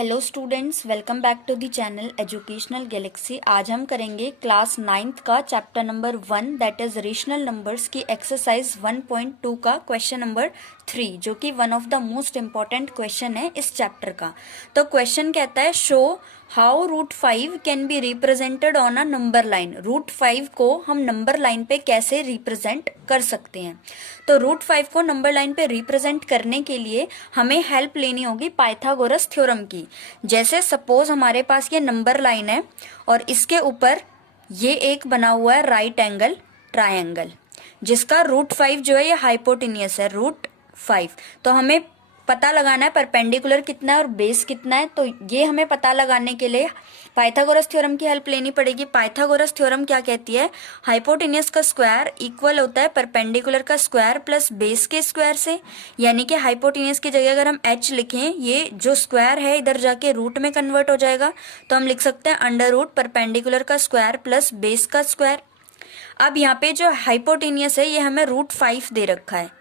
Hello students, welcome back to the channel Educational Galaxy. आज हम करेंगे क्लास 9th का chapter number 1 that is rational numbers की exercise 1.2 का क्वेश्चन नंबर 3, जो कि one of the most important question है इस चैप्टर का। तो क्वेश्चन कहता है show how root 5 can be represented on a number line. Root 5 को हम नंबर लाइन पे कैसे रिप्रेजेंट कर सकते हैं। तो रूट 5 को नंबर लाइन पे रिप्रेजेंट करने के लिए हमें हेल्प लेनी होगी पाइथागोरस थ्योरम की। जैसे सपोज हमारे पास ये नंबर लाइन है और इसके ऊपर ये एक बना हुआ है राइट एंगल ट्रायंगल, जिसका रूट 5 जो है ये हाइपोटेनियस है रूट 5। तो हमें पता लगाना है परपेंडिकुलर कितना है और बेस कितना है। तो ये हमें पता लगाने के लिए पाइथागोरस थ्योरम की हेल्प लेनी पड़ेगी। पाइथागोरस थ्योरम क्या कहती है, हाइपोटेनियस का स्क्वायर इक्वल होता है परपेंडिकुलर का स्क्वायर प्लस बेस के स्क्वायर से। यानी कि हाइपोटेनियस की जगह अगर हम h लिखें, ये जो स्क्वायर है इधर जाके रूट में कन्वर्ट हो जाएगा, तो हम लिख सकते हैं अंडर रूट परपेंडिकुलर का स्क्वायर प्लस बेस का स्क्वायर। अब यहाँ पे जो हाइपोटेनियस है ये हमें रूट 5 दे रखा है,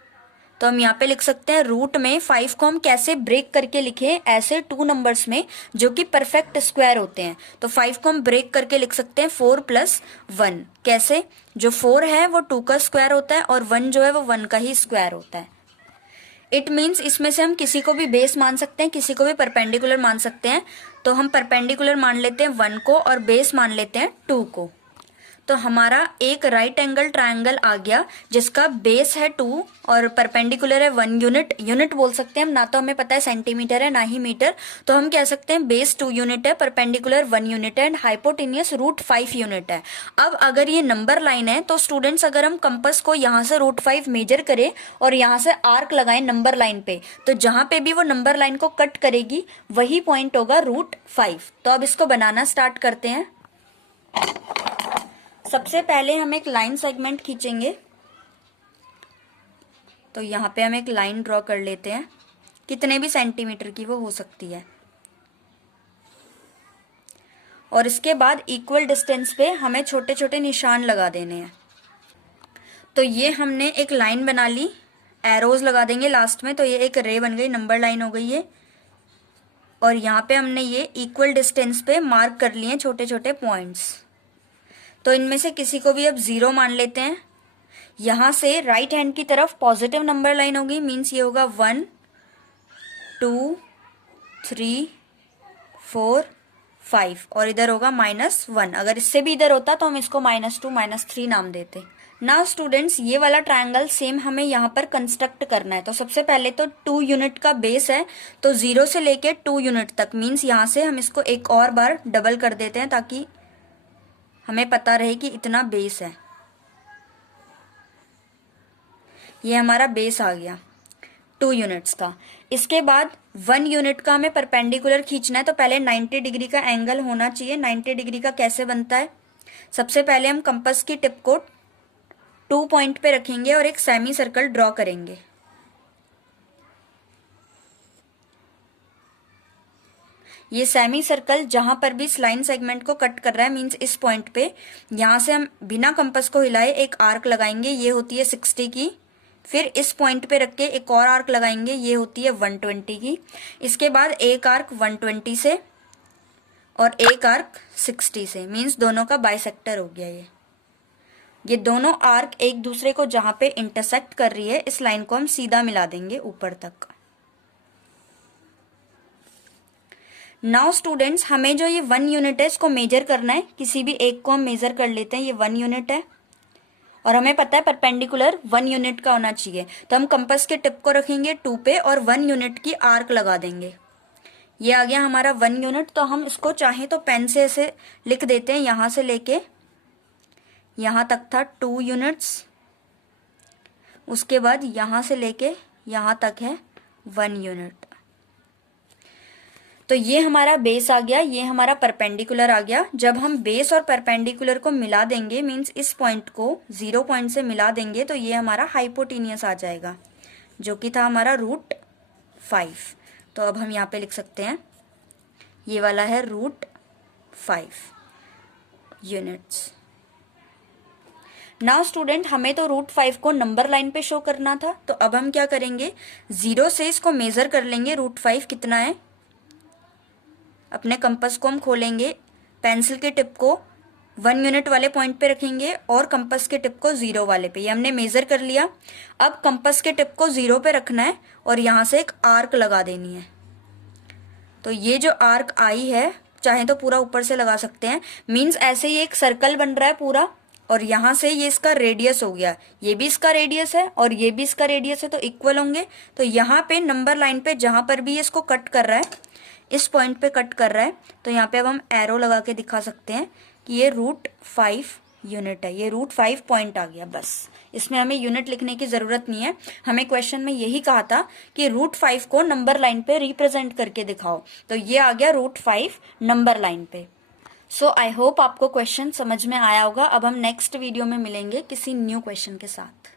तो हम यहाँ पे लिख सकते हैं रूट में 5 को हम कैसे ब्रेक करके लिखें, ऐसे 2 नंबर्स में जो कि परफेक्ट स्क्वायर होते हैं। तो 5 को हम ब्रेक करके लिख सकते हैं 4 + 1। कैसे, जो 4 है वो 2 का स्क्वायर होता है और 1 जो है वो 1 का ही स्क्वायर होता है। इट मीन्स इसमें से हम किसी को भी बेस मान सकते हैं, किसी को भी परपेंडिकुलर मान सकते हैं। तो हम परपेंडिकुलर मान लेते हैं 1 को और बेस मान लेते हैं 2 को। तो हमारा एक राइट एंगल ट्रायंगल आ गया जिसका बेस है 2 और परपेंडिकुलर है 1 यूनिट। यूनिट बोल सकते हैं हम, ना तो हमें पता है सेंटीमीटर है ना ही मीटर, तो हम कह सकते हैं बेस 2 यूनिट है, परपेंडिकुलर 1 यूनिट है एंड हाइपोटेनियस रूट 5 यूनिट है। अब अगर ये नंबर लाइन है तो स्टूडेंट्स अगर हम कंपास को यहाँ से रूट 5 मेजर करें और यहाँ से आर्क लगाएं नंबर लाइन पे, तो जहां पे भी वो नंबर लाइन को कट करेगी वही पॉइंट होगा रूट 5। तो अब इसको बनाना स्टार्ट करते हैं। सबसे पहले हम एक लाइन सेगमेंट खींचेंगे। तो यहाँ पे हम एक लाइन ड्रॉ कर लेते हैं, कितने भी सेंटीमीटर की वो हो सकती है। और इसके बाद इक्वल डिस्टेंस पे हमें छोटे छोटे निशान लगा देने हैं। तो ये हमने एक लाइन बना ली, एरोज लगा देंगे लास्ट में, तो ये एक रे बन गई, नंबर लाइन हो गई ये। और यहाँ पे हमने ये इक्वल डिस्टेंस पे मार्क कर लिए छोटे छोटे पॉइंट्स। तो इनमें से किसी को भी अब 0 मान लेते हैं। यहां से राइट हैंड की तरफ पॉजिटिव नंबर लाइन होगी, मीन्स ये होगा 1 2 3 4 5 और इधर होगा -1। अगर इससे भी इधर होता तो हम इसको -2 -3 नाम देते। नाउ स्टूडेंट्स, ये वाला ट्रायंगल सेम हमें यहाँ पर कंस्ट्रक्ट करना है। तो सबसे पहले तो 2 यूनिट का बेस है, तो 0 से लेके 2 यूनिट तक, मीन्स यहाँ से हम इसको एक और बार डबल कर देते हैं ताकि हमें पता रहे कि इतना बेस है। ये हमारा बेस आ गया 2 यूनिट्स का। इसके बाद 1 यूनिट का हमें परपेंडिकुलर खींचना है, तो पहले 90 डिग्री का एंगल होना चाहिए। 90 डिग्री का कैसे बनता है, सबसे पहले हम कंपास की टिप को 2 पॉइंट पे रखेंगे और एक सेमी सर्कल ड्रॉ करेंगे। ये सेमी सर्कल जहां पर भी इस लाइन सेगमेंट को कट कर रहा है, मींस इस पॉइंट पे, यहां से हम बिना कंपास को हिलाए एक आर्क लगाएंगे, ये होती है 60 की। फिर इस पॉइंट पे रख के एक और आर्क लगाएंगे, ये होती है 120 की। इसके बाद एक आर्क 120 से और एक आर्क 60 से, मींस दोनों का बाइसेक्टर हो गया ये दोनों आर्क एक दूसरे को जहां पे इंटरसेक्ट कर रही है, इस लाइन को हम सीधा मिला देंगे ऊपर तक। नाउ स्टूडेंट्स, हमें जो ये 1 यूनिट है इसको मेजर करना है। किसी भी एक को हम मेजर कर लेते हैं, ये 1 यूनिट है और हमें पता है परपेंडिकुलर 1 यूनिट का होना चाहिए। तो हम कंपास के टिप को रखेंगे 2 पे और 1 यूनिट की आर्क लगा देंगे। ये आ गया हमारा 1 यूनिट। तो हम इसको चाहे तो पेन से ऐसे लिख देते हैं, यहां से लेके यहां तक था 2 यूनिट्स, उसके बाद यहां से लेके यहां तक है 1 यूनिट। तो ये हमारा बेस आ गया, ये हमारा परपेंडिकुलर आ गया। जब हम बेस और परपेंडिकुलर को मिला देंगे, मींस इस पॉइंट को 0 पॉइंट से मिला देंगे, तो ये हमारा हाइपोटेनियस आ जाएगा, जो कि था हमारा रूट 5। तो अब हम यहाँ पे लिख सकते हैं ये वाला है रूट 5 यूनिट्स। नाउ स्टूडेंट, हमें तो रूट 5 को नंबर लाइन पे शो करना था, तो अब हम क्या करेंगे, 0 से इसको मेजर कर लेंगे रूट 5 कितना है। अपने कंपास को हम खोलेंगे, पेंसिल के टिप को 1 यूनिट वाले पॉइंट पे रखेंगे और कंपास के टिप को 0 वाले पे। ये हमने मेजर कर लिया। अब कंपास के टिप को 0 पे रखना है और यहाँ से एक आर्क लगा देनी है। तो ये जो आर्क आई है, चाहे तो पूरा ऊपर से लगा सकते हैं, मीन्स ऐसे ही एक सर्कल बन रहा है पूरा, और यहाँ से ये इसका रेडियस हो गया, ये भी इसका रेडियस है और ये भी इसका रेडियस है, तो इक्वल होंगे। तो यहाँ पे नंबर लाइन पे जहां पर भी ये इसको कट कर रहा है, इस पॉइंट पे कट कर रहा है, तो यहाँ पे अब हम एरो लगा के दिखा सकते हैं कि ये √5 यूनिट है, ये √5 पॉइंट आ गया। बस इसमें हमें यूनिट लिखने की जरूरत नहीं है। हमें क्वेश्चन में यही कहा था कि √5 को नंबर लाइन पे रिप्रेजेंट करके दिखाओ, तो ये आ गया √5 नंबर लाइन पे। सो आई होप आपको क्वेश्चन समझ में आया होगा। अब हम नेक्स्ट वीडियो में मिलेंगे किसी न्यू क्वेश्चन के साथ।